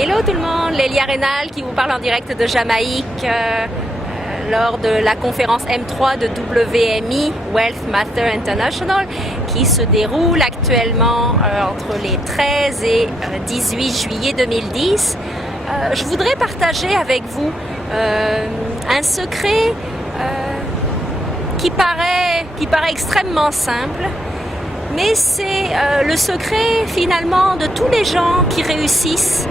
Hello tout le monde, Lélia Rénal qui vous parle en direct de Jamaïque lors de la conférence M3 de WMI, Wealth Matter International, qui se déroule actuellement entre les 13 et 18 juillet 2010. Je voudrais partager avec vous un secret qui paraît extrêmement simple, mais c'est le secret finalement de tous les gens qui réussissent,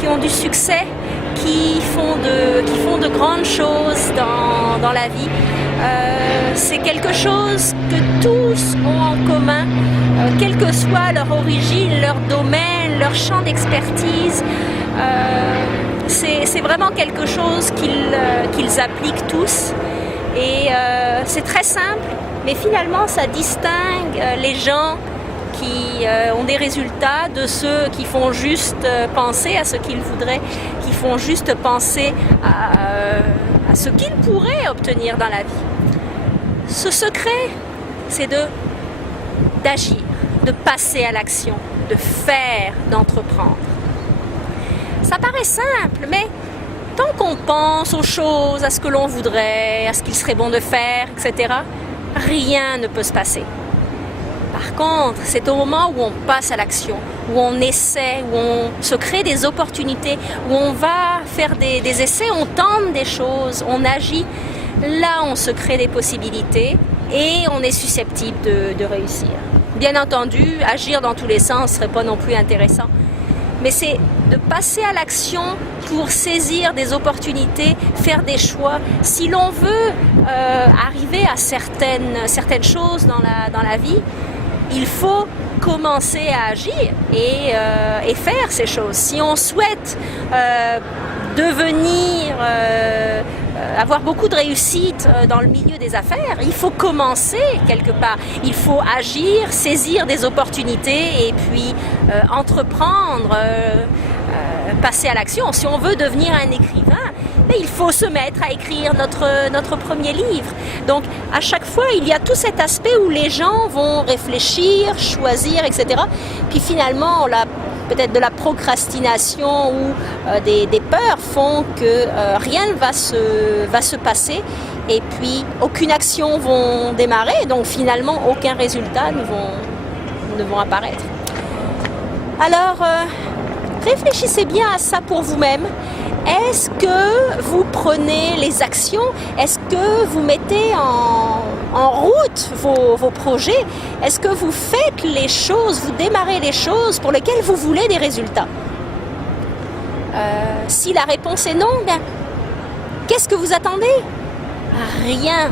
qui ont du succès, qui font de grandes choses dans la vie. C'est quelque chose que tous ont en commun, quelle que soit leur origine, leur domaine, leur champ d'expertise. C'est vraiment quelque chose qu'ils appliquent tous. Et c'est très simple, mais finalement ça distingue les gens qui ont des résultats de ceux qui font juste penser à ce qu'ils voudraient, qui font juste penser à ce qu'ils pourraient obtenir dans la vie. Ce secret, c'est d'agir, de passer à l'action, de faire, d'entreprendre. Ça paraît simple, mais tant qu'on pense aux choses, à ce que l'on voudrait, à ce qu'il serait bon de faire, etc., rien ne peut se passer. Par contre, c'est au moment où on passe à l'action, où on essaie, où on se crée des opportunités, où on va faire des essais, on tente des choses, on agit. Là, on se crée des possibilités et on est susceptible de réussir. Bien entendu, agir dans tous les sens ne serait pas non plus intéressant. Mais c'est de passer à l'action pour saisir des opportunités, faire des choix. Si l'on veut arriver à certaines choses dans la vie, il faut commencer à agir et faire ces choses. Si on souhaite avoir beaucoup de réussite dans le milieu des affaires, il faut commencer quelque part. Il faut agir, saisir des opportunités et puis entreprendre, passer à l'action. Si on veut devenir un écrivain, il faut se mettre à écrire notre premier livre. Donc à chaque fois, il y a tout cet aspect où les gens vont réfléchir, choisir, etc. Puis finalement, peut-être de la procrastination ou des peurs font que rien ne va se passer et puis aucune action va démarrer, donc finalement aucun résultat ne vont apparaître. Alors réfléchissez bien à ça pour vous-même. Est-ce que vous prenez les actions? Est-ce que vous mettez en route vos projets? Est-ce que vous faites les choses, vous démarrez les choses pour lesquelles vous voulez des résultats? Si la réponse est non, bien, qu'est-ce que vous attendez? Rien.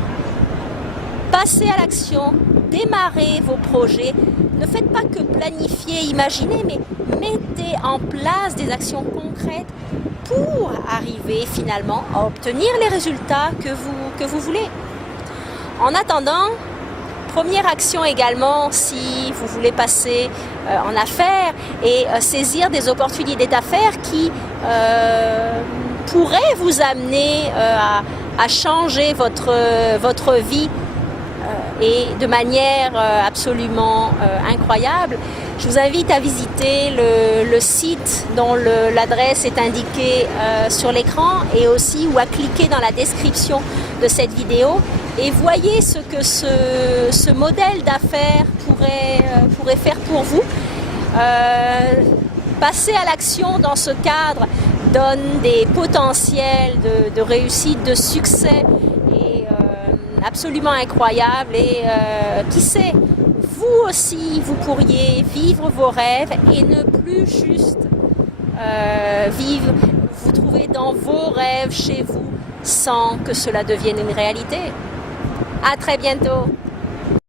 Passez à l'action, démarrez vos projets. Ne faites pas que planifier, imaginer, mais mettez en place des actions concrètes pour arriver finalement à obtenir les résultats que vous voulez. En attendant, première action également, si vous voulez passer en affaires et saisir des opportunités d'affaires qui pourraient vous amener à changer votre vie et de manière absolument incroyable. Je vous invite à visiter le site dont l'adresse est indiquée sur l'écran et aussi ou à cliquer dans la description de cette vidéo et voyez ce que ce modèle d'affaires pourrait faire pour vous. Passer à l'action dans ce cadre donne des potentiels de réussite, de succès absolument incroyable et qui sait, vous aussi vous pourriez vivre vos rêves et ne plus juste vous trouver dans vos rêves chez vous sans que cela devienne une réalité. À très bientôt.